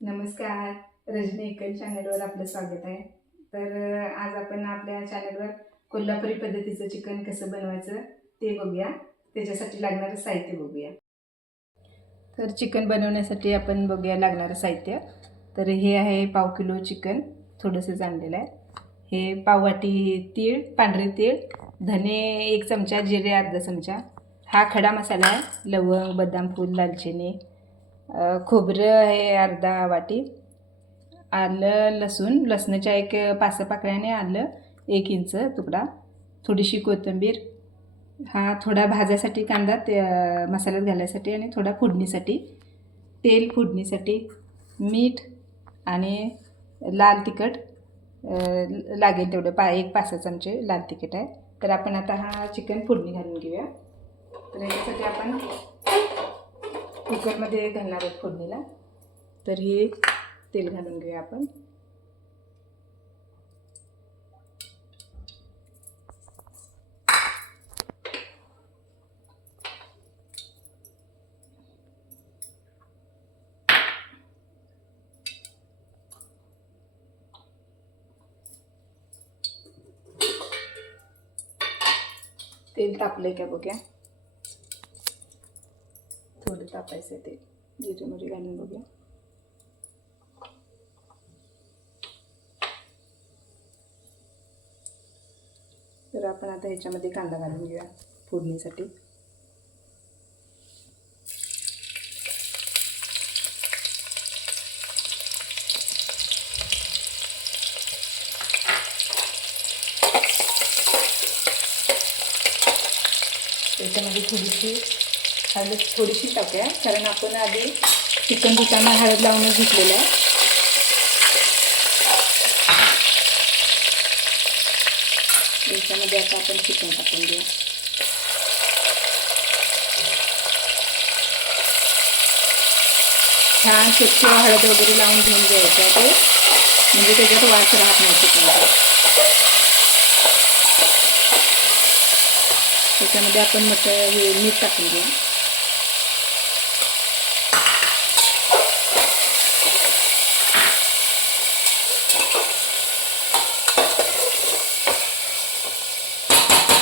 नमस्कार. रजनी एकल चॅनलवर आपलं स्वागत आहे. तर आज आपण आपल्या चॅनलवर कोल्हापुरी पद्धतीचं चिकन कसं बनवायचं ते बघूया. त्याच्यासाठी लागणारं साहित्य बघूया. तर चिकन बनवण्यासाठी आपण बघूया लागणारं साहित्य. तर हे आहे पाव किलो चिकन, थोडंसं आणलेलं आहे. हे पाववाटी तीळ, पांढरे तीळ, धने 1 चमचा, जिरे अर्धा चमचा. हा खडा मसाला आहे. लवंग, बदाम फूल, दालचिनी, खोबरं आहे अर्धा वाटी, आलं लसूण, लसणाच्या एक 5-6 पाकळ्याने आलं, 1 इंच तुकडा, थोडीशी कोथिंबीर, हा थोडा भाजायसाठी कांदा, ते मसाल्यात घालायसाठी, आणि थोडा फोडणीसाठी तेल, फोडणीसाठी मीठ आणि लाल तिखट लागेल तेवढं, 1-5 चमचे लाल तिखट आहे. तर आपण आता हा चिकन फोडणी घालून घेऊया. तर याच्यासाठी आपण कुकरमध्ये घालणार आहोत फोडणीला. तर हे तेल घालून घेऊया आपण. तेल तापलंय का बघूया. थोडं तापायचं आहे तेल. जिरे मोहरी घालून बघूया. तर आपण आता ह्याच्यामध्ये कांदा घालून घेऊया फोडणीसाठी. त्याच्यामध्ये थोडीशी टाकूया, कारण आपण आधी चिकन धुताना हळद लावूनच घेतलेलं आहे. याच्यामध्ये आता आपण चिकन टाकून घेऊ. छान स्वच्छ हळद वगैरे लावून घेऊन घ्यायचं ते, म्हणजे त्याच्यात वास राहत नाही चिकनचा. त्याच्यामध्ये आपण मीठ टाकून घेऊ.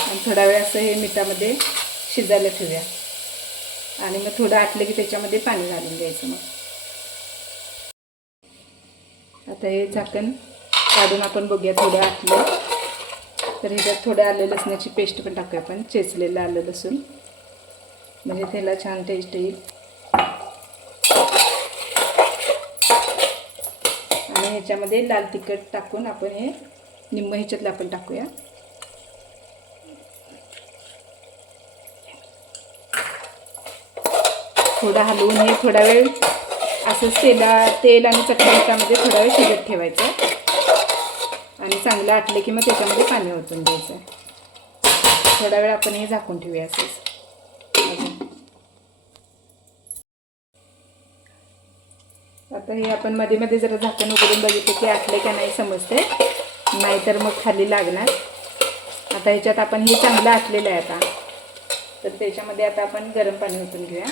आणि थोडा वेळ असं हे मिठामध्ये शिजायला ठेवूया. आणि मग थोडं आटलं की त्याच्यामध्ये पाणी घालून द्यायचं. मग आता हे झाकण काढून आपण बघूया थोडं आटलं. तर ह्याच्यात थोडं आलं लसणाची पेस्ट पण टाकूया आपण, चेचलेलं आलं लसूण, म्हणजे त्याला छान टेस्ट येईल. आणि ह्याच्यामध्ये लाल तिखट टाकून आपण हे निम्म ह्याच्यातलं आपण टाकूया. थोडं हलवून हे थोडा वेळ असंच तेल आणि चटणीमध्ये थोडा वेळ शिजत ठेवायचं. आणि चांगलं आटलं की मग त्याच्यामध्ये पाणी ओतून द्यायचं. थोडा वेळ आपण हे झाकून ठेवूया असंच. आता हे आपण मध्ये मध्ये जरा झाकण उघडून बघितलं की आटले का नाही समजते, नाहीतर मग खाली लागणार. आता ह्याच्यात आपण हे चांगलं आटलेलं आहे आता. तर त्याच्यामध्ये आता आपण गरम पाणी ओतून घेऊया.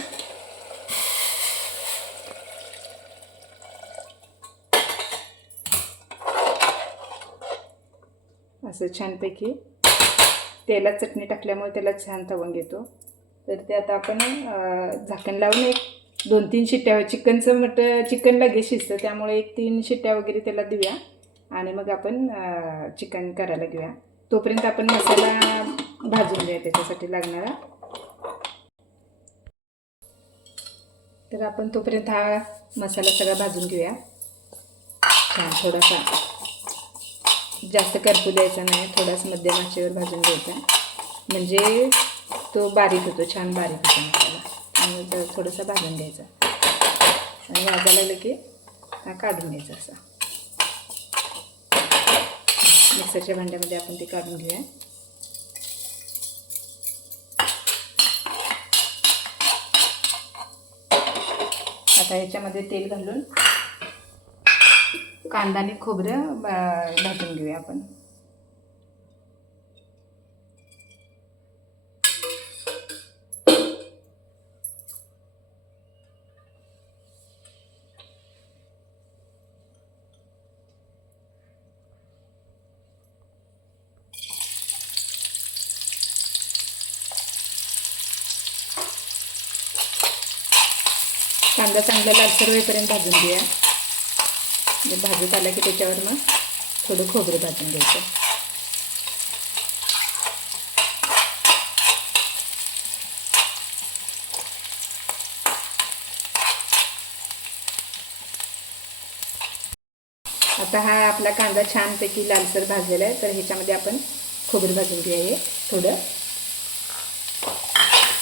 असं छानपैकी तेलात चटणी टाकल्यामुळे त्याला छान तवंग येतो. तर ते आता आपण झाकण लावून 1-2-3 शिट्ट्या, चिकन लगेच शिजतं, त्यामुळे 1-3 शिट्ट्या वगैरे त्याला देऊया. आणि मग आपण चिकन करायला घेऊया. तोपर्यंत आपण मसाला भाजून घ्या त्याच्यासाठी लागणारा. तर आपण तोपर्यंत हा मसाला सगळा भाजून घेऊया छान. थोडासा जास्त करपू द्यायचा नाही, थोडासा मध्यम आचेवर भाजून घ्यायचा, म्हणजे तो बारीक होतो, छान बारीक होतो मसाला. आणि थोडासा भाजून घ्यायचा. आणि भाजायला लागलं की हा काढून घ्यायचा. असा मिक्सरच्या भांड्यामध्ये आपण ते काढून घेऊया. आता ह्याच्यामध्ये तेल घालून कांदा आणि खोबरं भाजून घेऊया आपण. कांदा चांगला लालसर होईपर्यंत भाजून घेऊया. म्हणजे भाजत आला की त्याच्यावर मग थोडं खोबरं भाजून घ्यायचं. आता हा आपला कांदा छानपैकी लालसर भाजलेला आहे. तर ह्याच्यामध्ये आपण खोबरं भाजून घेऊया. हे थोडं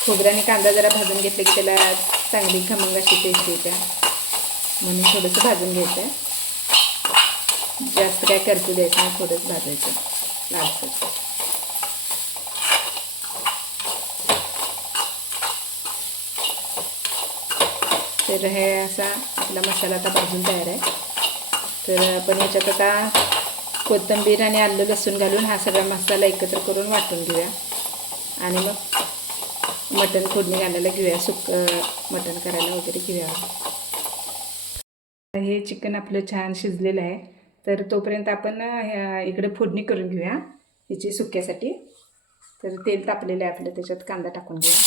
खोबरं आणि कांदा जरा भाजून घेतलं की त्याला चांगली खमंग अशी टेस्ट येते, म्हणून थोडंसं भाजून घ्यायचं आहे. जास्त काय करपू द्यायचं नाही, थोडंच भाजायचं लालसर. तर हे असा आपला मसाला आता भाजून तयार आहे. तर आपण ह्याच्यात आता कोथिंबीर आणि आलं लसूण घालून हा सगळा मसाला एकत्र करून वाटून घेऊया आणि मग मटण फोडणी घालायला घेऊया. मटण करायला वगैरे घेऊया. हे चिकन आपलं छान शिजलेलं आहे. तर तोपर्यंत आपण इकडे फोडणी करून घेऊया ह्याची सुक्यासाठी. तर तेल तापलेलं आहे आपलं, त्याच्यात कांदा टाकून घेऊया.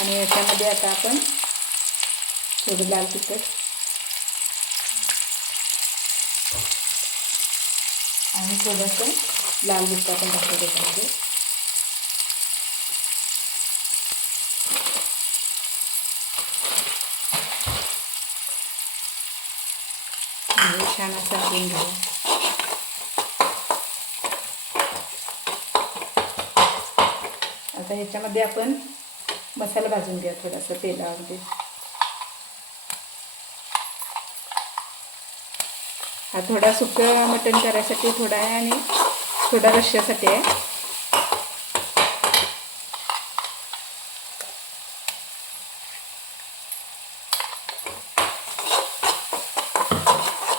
आणि याच्यामध्ये आता आपण थोडं लाल तिखट आणि थोडंसं लाल मिरची आपण टाकतो त्याच्यामध्ये. छान असं भाजून घेऊया. आता ह्याच्यामध्ये आपण मसाला भाजून घ्या थोडासा तेलामध्ये. हा थोडा सुकं मटण करायसाठी थोडा आहे आणि थोडा रश्श्यासाठी आहे.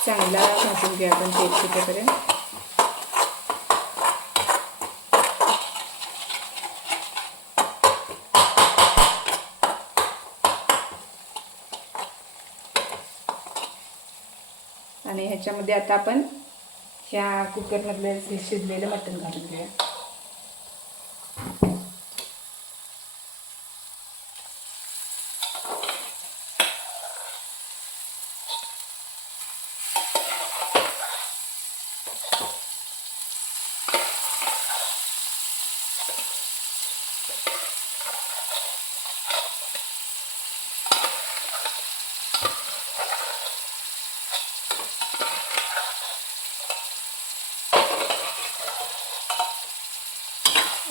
चांगला भाजून घ्या आपण तेल सुटेपर्यंत. आणि ह्याच्यामध्ये आता आपण ह्या कुकरमधले शिजलेलं मटण घालून घेऊया.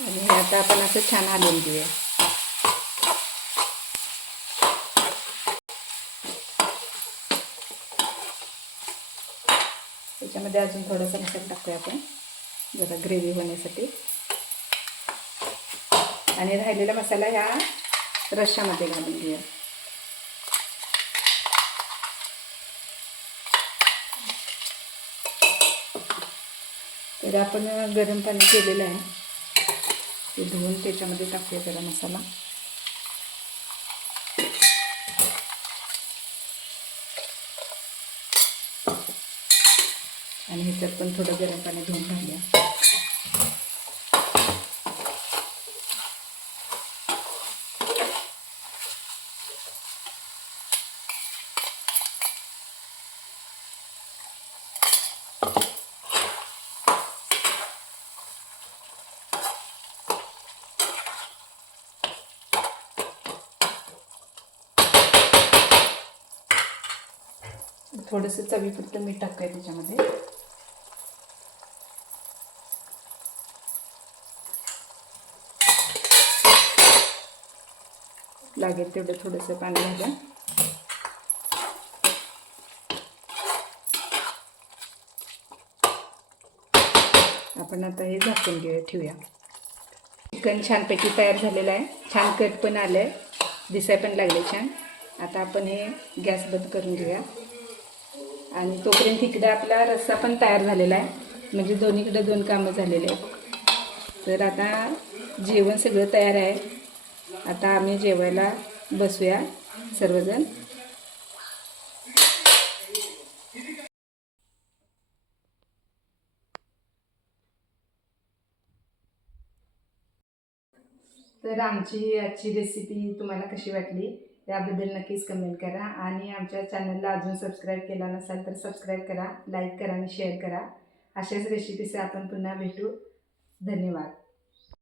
आणि हे आता आपण असं छान हलवून घेऊया. त्याच्यामध्ये अजून थोडासा मसाला टाकूया आपण जरा ग्रेव्ही होण्यासाठी. आणि राहिलेला मसाला ह्या रश्श्यामध्ये घालून घेऊया. तर आपण गरम पाणी केलेलं आहे, ते धुवून त्याच्यामध्ये टाकूया जरा मसाला. आणि ह्याच्यात पण थोडं गरम पाणी धुवून घालूया. थोडंसं चवीपुरतं मीठ टाकाय त्याच्यामध्ये. लागेल तेवढं थोडंसं पाणी घालूया. आपण आता हे झाकून ठेवूया. चिकन छानपैकी तयार झालेलं आहे. छान कट पण आलं आहे, दिसाय पण लागले छान. आता आपण हे गॅस बंद करून घेऊया. आणि तोपर्यंत इकडे आपला रस्सा पण तयार झालेला आहे, म्हणजे दोन्हीकडे दोन कामं झालेले आहेत. तर आता जेवण सगळं तयार आहे. आता आम्ही जेवायला बसूया सर्वजण. तर आमची आजची रेसिपी तुम्हाला कशी वाटली त्याबद्दल नक्कीच कमेंट करा आणि आमच्या चॅनलला अजून सबस्क्राईब केला नसाल तर सबस्क्राईब करा, लाईक करा आणि शेअर करा. अशाच रेसिपीचे आपण पुन्हा भेटू. धन्यवाद.